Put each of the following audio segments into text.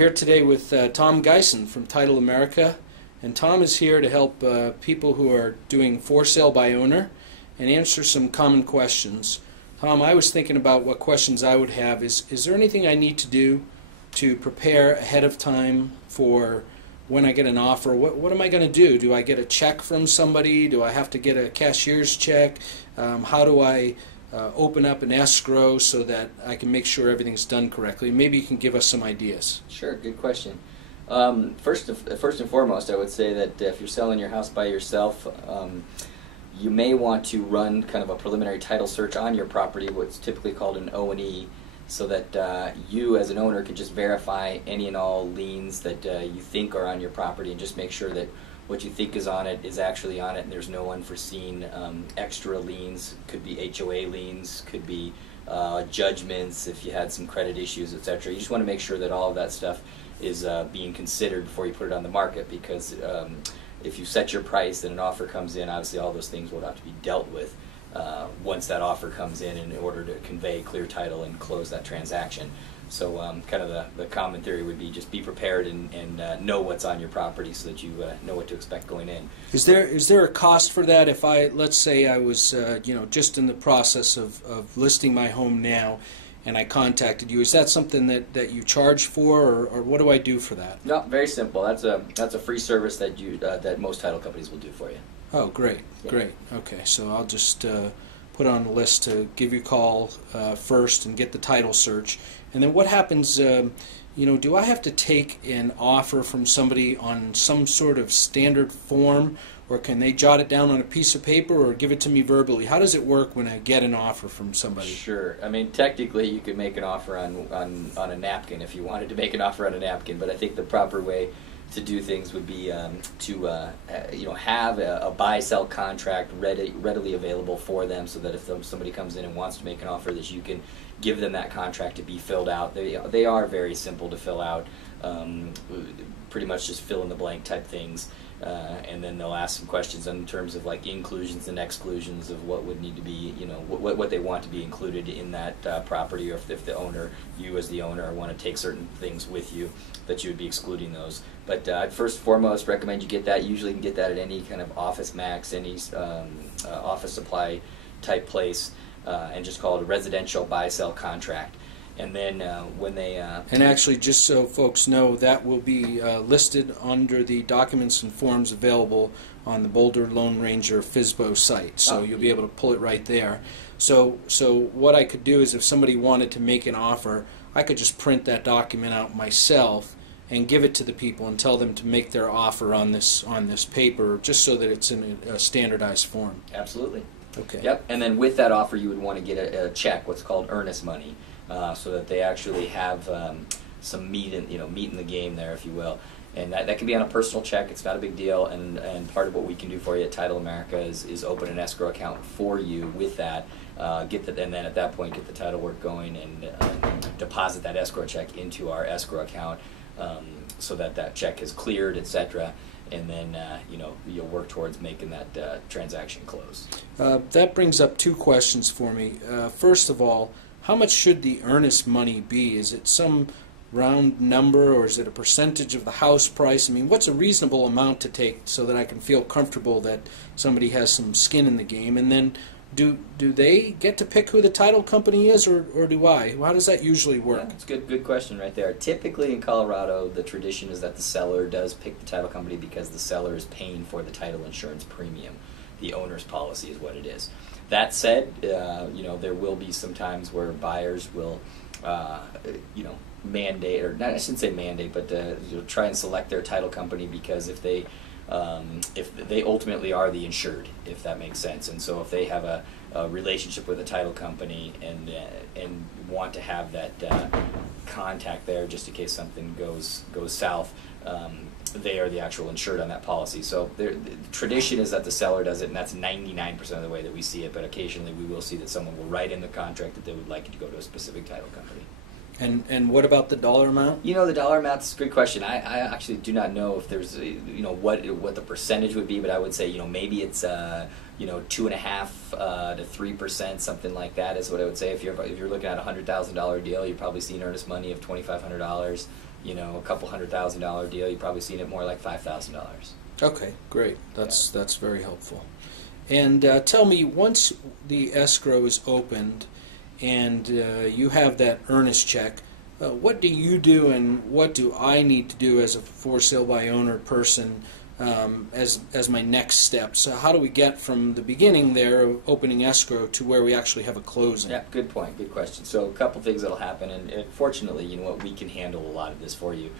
here today with Tom Gysin from Title America, and Tom is here to help people who are doing for sale by owner and answer some common questions. Tom, I was thinking about what questions I would have. Is there anything I need to do to prepare ahead of time for when I get an offer? What am I going to do? Do I get a check from somebody? Do I have to get a cashier's check? How do I open up an escrow so that I can make sure everything's done correctly? Maybe you can give us some ideas. Sure, good question. First and foremost, I would say that if you're selling your house by yourself, you may want to run kind of a preliminary title search on your property, what's typically called an O&E, so that you as an owner can just verify any and all liens that you think are on your property, and just make sure that what you think is on it is actually on it, and there's no unforeseen extra liens. Could be HOA liens, could be judgments if you had some credit issues, etc. You just want to make sure that all of that stuff is being considered before you put it on the market, because if you set your price and an offer comes in, obviously all those things will have to be dealt with once that offer comes in order to convey clear title and close that transaction. So kind of the common theory would be just be prepared and know what's on your property so that you know what to expect going in. Is there a cost for that? If let's say I was just in the process of listing my home now, and I contacted you, is that something that you charge for, or what do I do for that? No, very simple. That's a free service that that most title companies will do for you. Oh, great, yeah. Great. Okay, so I'll just put on the list to give you a call first and get the title search. And then what happens, do I have to take an offer from somebody on some sort of standard form, or can they jot it down on a piece of paper or give it to me verbally? How does it work when I get an offer from somebody? Sure. I mean, technically you could make an offer on a napkin if you wanted to make an offer on a napkin, but I think the proper way to do things would be to have a buy-sell contract readily available for them, so that if somebody comes in and wants to make an offer, that you can give them that contract to be filled out. They are very simple to fill out, pretty much just fill in the blank type things, and then they'll ask some questions in terms of like inclusions and exclusions of what would need to be, what they want to be included in that property, or if the owner, you as the owner, want to take certain things with you, that you would be excluding those. But I'd first and foremost recommend you get that. Usually you can get that at any kind of Office Max, any office supply type place, and just call it a residential buy-sell contract. And then when they... and actually, just so folks know, that will be listed under the documents and forms available on the Boulder Lone Ranger FSBO site. So you'll be able to pull it right there. So what I could do is, if somebody wanted to make an offer, I could just print that document out myself and give it to the people and tell them to make their offer on this paper, just so that it's in a standardized form. Absolutely. Okay. Yep. And then with that offer, you would want to get a check, what's called earnest money, so that they actually have some meat in the game there, if you will. And that can be on a personal check. It's not a big deal. And part of what we can do for you at Title America is open an escrow account for you with that. And then at that point get the title work going and deposit that escrow check into our escrow account, so that check is cleared, etc. And then you'll work towards making that transaction close. That brings up two questions for me. First of all, how much should the earnest money be? Is it some round number, or is it a percentage of the house price? I mean, what's a reasonable amount to take so that I can feel comfortable that somebody has some skin in the game? And then do they get to pick who the title company is, or do I? How does that usually work? Yeah, it's a good question right there. Typically in Colorado, the tradition is that the seller does pick the title company because the seller is paying for the title insurance premium. The owner's policy is what it is. That said, there will be some times where buyers will, mandate, or not, I shouldn't say mandate, but try and select their title company, because if they ultimately are the insured, if that makes sense. And so if they have a relationship with a title company and want to have that contact there just in case something goes south, they are the actual insured on that policy. So the tradition is that the seller does it, and that's 99% of the way that we see it, but occasionally we will see that someone will write in the contract that they would like it to go to a specific title company. And what about the dollar amount? The dollar amount's a good question. I actually do not know if there's what the percentage would be, but I would say maybe it's 2.5% to 3%, something like that is what I would say. If you're looking at a $100,000 deal, you're probably seeing earnest money of $2,500. you know, a couple $100,000 deal, you've probably seen it more like $5,000. Okay, great. That's very helpful. And tell me, once the escrow is opened and you have that earnest check, what do you do and what do I need to do as a for sale by owner person as my next step? So how do we get from the beginning there of opening escrow to where we actually have a closing? Yeah, good point, good question. So a couple things that'll happen, and fortunately, you know what, we can handle a lot of this for you.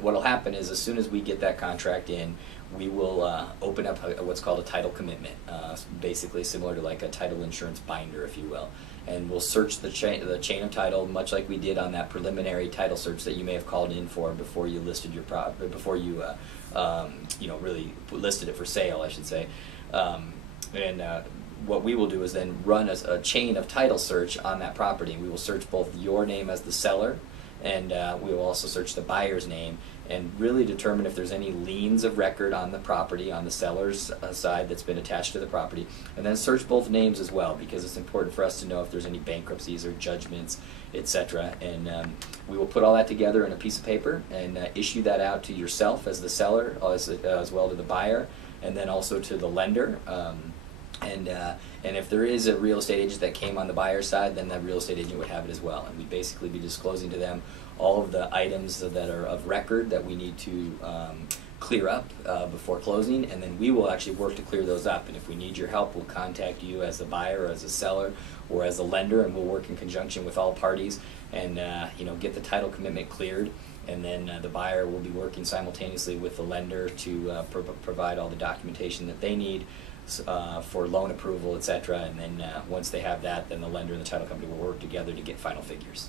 What'll happen is as soon as we get that contract in, we will open up what's called a title commitment, basically similar to like a title insurance binder, if you will. And we'll search the chain of title, much like we did on that preliminary title search that you may have called in for before you listed your before you you know, really listed it for sale, I should say. What we will do is then run a chain of title search on that property. We will search both your name as the seller, and we will also search the buyer's name and really determine if there's any liens of record on the property, on the seller's side that's been attached to the property, and then search both names as well, because it's important for us to know if there's any bankruptcies or judgments, etc. And we will put all that together in a piece of paper and issue that out to yourself as the seller, as well to the buyer, and then also to the lender. And if there is a real estate agent that came on the buyer's side, then that real estate agent would have it as well. And we'd basically be disclosing to them all of the items that are of record that we need to clear up before closing, and then we will actually work to clear those up. And if we need your help, we'll contact you as the buyer or as a seller or as a lender, and we'll work in conjunction with all parties and you know, get the title commitment cleared. And then the buyer will be working simultaneously with the lender to provide all the documentation that they need for loan approval, etc. And then once they have that, then the lender and the title company will work together to get final figures.